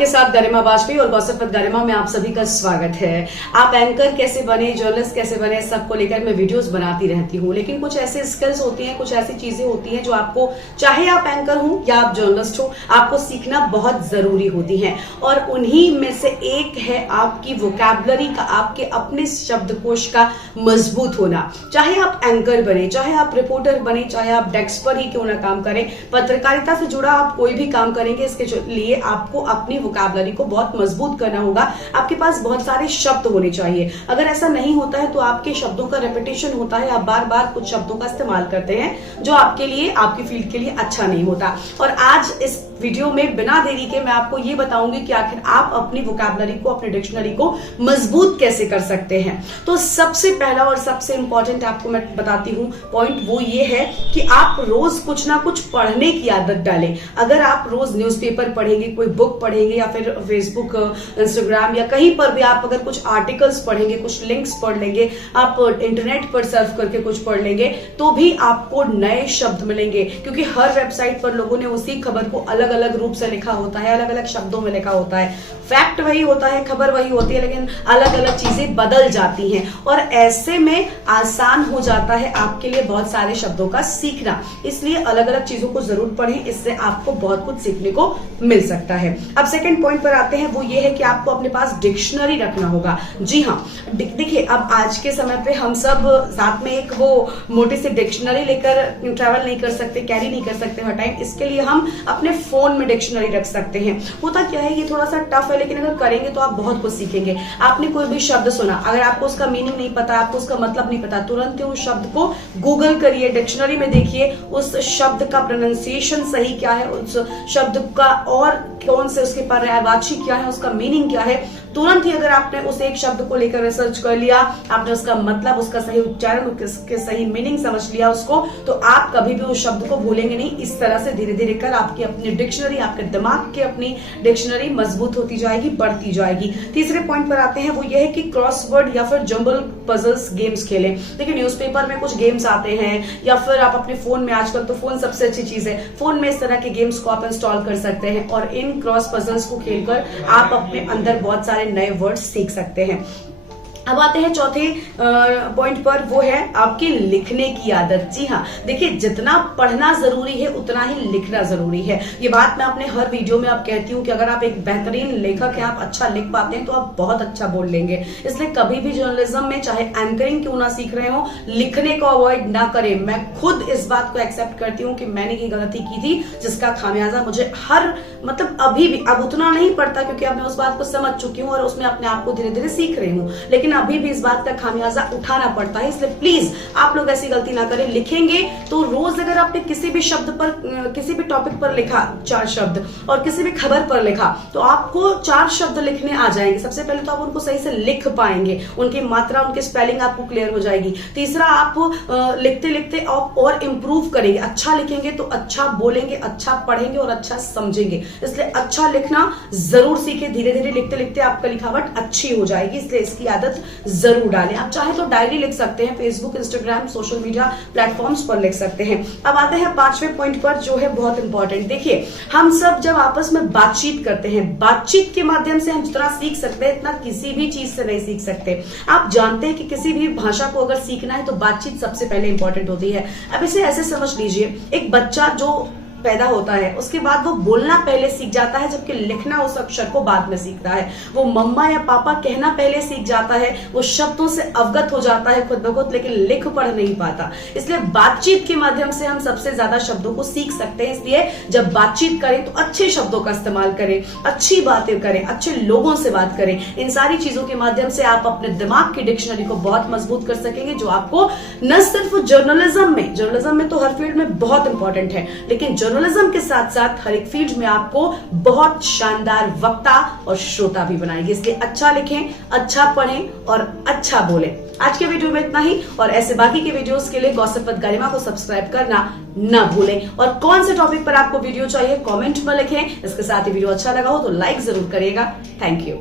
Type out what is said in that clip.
आपके साथ गरिमा वाजपेयी और गॉसिप विद गरिमा में आप सभी का स्वागत है। आप एंकर कैसे बने, जर्नलिस्ट कैसे बने, सबको लेकर मैं वीडियोस बनाती रहती हूँ। लेकिन कुछ ऐसे स्किल्स होती हैं, कुछ ऐसी चीजें होती हैं जो आपको, चाहे आप एंकर हो या आप जर्नलिस्ट हो, आपको सीखना बहुत जरूरी होती हैं। और उन्हीं में से एक है आपकी वोकैबुलरी का, आपके अपने शब्दकोश का मजबूत होना। चाहे आप एंकर बने, चाहे आप रिपोर्टर बने, चाहे आप डेस्क पर ही क्यों ना काम करें, पत्रकारिता से जुड़ा आप कोई भी काम करेंगे, इसके लिए आपको अपनी वोकैबुलरी को बहुत मजबूत करना होगा। आपके पास बहुत सारे शब्द होने चाहिए। अगर ऐसा नहीं होता है तो आपके शब्दों का रेपिटेशन होता है, आप बार बार कुछ शब्दों का इस्तेमाल करते हैं जो आपके लिए, आपकी फील्ड के लिए अच्छा नहीं होता। और आज इस वीडियो में बिना देरी के मैं आपको ये बताऊंगी कि आखिर आप अपनी वोकैबुलरी को, अपनी डिक्शनरी को मजबूत कैसे कर सकते हैं। तो सबसे पहला और सबसे इंपॉर्टेंट आपको मैं बताती हूँ पॉइंट, वो ये है कि आप रोज कुछ ना कुछ पढ़ने की आदत डालें। अगर आप रोज न्यूज़पेपर पढ़ेंगे, कोई बुक पढ़ेंगे या फिर फेसबुक, इंस्टाग्राम या कहीं पर भी आप अगर कुछ आर्टिकल्स पढ़ेंगे, कुछ लिंक्स पढ़ लेंगे, आप इंटरनेट पर सर्फ करके कुछ पढ़ लेंगे, तो भी आपको नए शब्द मिलेंगे। क्योंकि हर वेबसाइट पर लोगों ने उसी खबर को अलग अलग रूप से लिखा होता है, अलग अलग शब्दों में लिखा होता है। फैक्ट वही होता है, खबर वही होती है, लेकिन अलग अलग चीजें बदल जाती हैं। और ऐसे में आसान हो जाता है आपके लिए बहुत सारे शब्दों का सीखना। इसलिए अलग अलग चीजों को जरूर पढ़ें, इससे आपको बहुत कुछ सीखने को मिल सकता है। अब सेकंड पॉइंट पर आते हैं, वो ये है कि आपको अपने पास डिक्शनरी रखना होगा। जी हाँ, देखिए अब आज के समय पे हम सब साथ में एक वो मोटी सी डिक्शनरी लेकर ट्रैवल नहीं कर सकते, कैरी नहीं कर सकते हर टाइम। इसके लिए हम अपने फोन में डिक्शनरी रख सकते हैं। होता क्या है, ये थोड़ा सा टफ है, लेकिन अगर करेंगे तो आप बहुत कुछ सीखेंगे। आपने कोई भी शब्द सुना, अगर आपको उसका मीनिंग नहीं पता, आपको उसका मतलब नहीं पता, तुरंत उस शब्द को गूगल करिए, डिक्शनरी में देखिए उस शब्द का प्रोनाउंसिएशन सही क्या है, उस शब्द का और कौन से उसके पर्यायवाची क्या है, उसका मीनिंग क्या है। तुरंत ही अगर आपने उस एक शब्द को लेकर रिसर्च कर लिया, आपने उसका मतलब, उसका सही उच्चारण, उसके सही मीनिंग समझ लिया उसको, तो आप कभी भी उस शब्द को भूलेंगे नहीं। इस तरह से धीरे धीरे कर आपकी अपनी डिक्शनरी, आपके दिमाग की अपनी डिक्शनरी मजबूत होती जाएगी, बढ़ती जाएगी। तीसरे पॉइंट पर आते हैं, वो ये है कि क्रॉसवर्ड या फिर जंबल पजल्स गेम्स खेलें। देखिए न्यूज़पेपर में कुछ गेम्स आते हैं, या फिर आप अपने फोन में, आजकल तो फोन सबसे अच्छी चीज है, फोन में इस तरह के गेम्स को आप इंस्टॉल कर सकते हैं और इन क्रॉस पजल्स को खेलकर आप अपने अंदर बहुत सारे नए वर्ड्स सीख सकते हैं। अब आते हैं चौथे पॉइंट पर, वो है आपकी लिखने की आदत। जी हाँ, देखिए जितना पढ़ना जरूरी है उतना ही लिखना जरूरी है। ये बात मैं अपने हर वीडियो में आप कहती हूँ कि अगर आप एक बेहतरीन लेखक हैं, आप अच्छा लिख पाते हैं, तो आप बहुत अच्छा बोल लेंगे। इसलिए कभी भी जर्नलिज्म में, चाहे एंकरिंग क्यों ना सीख रहे हो, लिखने को अवॉइड ना करें। मैं खुद इस बात को एक्सेप्ट करती हूँ कि मैंने ये गलती की थी, जिसका खामियाजा मुझे अभी भी, अब उतना नहीं पड़ता क्योंकि अब मैं उस बात को समझ चुकी हूँ और उसमें अपने आप को धीरे धीरे सीख रही हूँ, लेकिन अभी भी इस बात का खामियाजा उठाना पड़ता है। इसलिए प्लीज आप लोग ऐसी गलती ना करें। लिखेंगे तो रोज अगर आपने किसी भी शब्द पर, किसी भी टॉपिक पर लिखा 4 शब्द और किसी भी खबर पर लिखा, तो आपको 4 शब्द लिखने आ जाएंगे। सबसे पहले तो आप उनको सही से लिख पाएंगे, उनकी मात्रा, उनकी स्पेलिंग आपको क्लियर हो जाएगी। तीसरा, आप लिखते लिखते और इंप्रूव करेंगे। अच्छा लिखेंगे तो अच्छा बोलेंगे, अच्छा पढ़ेंगे और अच्छा समझेंगे। इसलिए अच्छा लिखना जरूर सीखे। धीरे धीरे लिखते लिखते आपका लिखावट अच्छी हो जाएगी, इसलिए इसकी आदत जरूर डालें। आप चाहे तो डायरी लिख सकते हैं, Facebook, Instagram, social media platforms पर लिख सकते हैं। अब आते हैं 5वें पॉइंट पर, जो है बहुत इंपॉर्टेंट। देखिए हम सब जब आपस में बातचीत करते हैं, बातचीत के माध्यम से हम जितना सीख सकते हैं इतना किसी भी चीज से नहीं सीख सकते। आप जानते हैं कि किसी भी भाषा को अगर सीखना है तो बातचीत सबसे पहले इंपॉर्टेंट होती है। अब इसे ऐसे समझ लीजिए, एक बच्चा जो पैदा होता है उसके बाद वो बोलना पहले सीख जाता है, जबकि लिखना उस अक्षर को बाद में सीखता है। वो मम्मा या पापा कहना पहले सीख जाता है, वो शब्दों से अवगत हो जाता है खुद ब खुद, लेकिन लिख पढ़ नहीं पाता। इसलिए बातचीत के माध्यम से हम सबसे ज्यादा शब्दों को सीख सकते हैं। इसलिए जब बातचीत करें तो अच्छे शब्दों का इस्तेमाल करें, अच्छी बातें करें, अच्छे लोगों से बात करें। इन सारी चीजों के माध्यम से आप अपने दिमाग की डिक्शनरी को बहुत मजबूत कर सकेंगे, जो आपको न सिर्फ जर्नलिज्म में तो हर फील्ड में बहुत इंपॉर्टेंट है, लेकिन जर्नलिज्म के साथ साथ हर एक फील्ड में आपको बहुत शानदार वक्ता और श्रोता भी बनाएगी। इसलिए अच्छा लिखें, अच्छा पढ़ें और अच्छा बोलें। आज के वीडियो में इतना ही, और ऐसे बाकी के वीडियोस के लिए गॉसिप विद गरिमा को सब्सक्राइब करना ना भूलें। और कौन से टॉपिक पर आपको वीडियो चाहिए कमेंट में लिखें। इसके साथ ही वीडियो अच्छा लगा हो तो लाइक जरूर करिएगा। Thank you.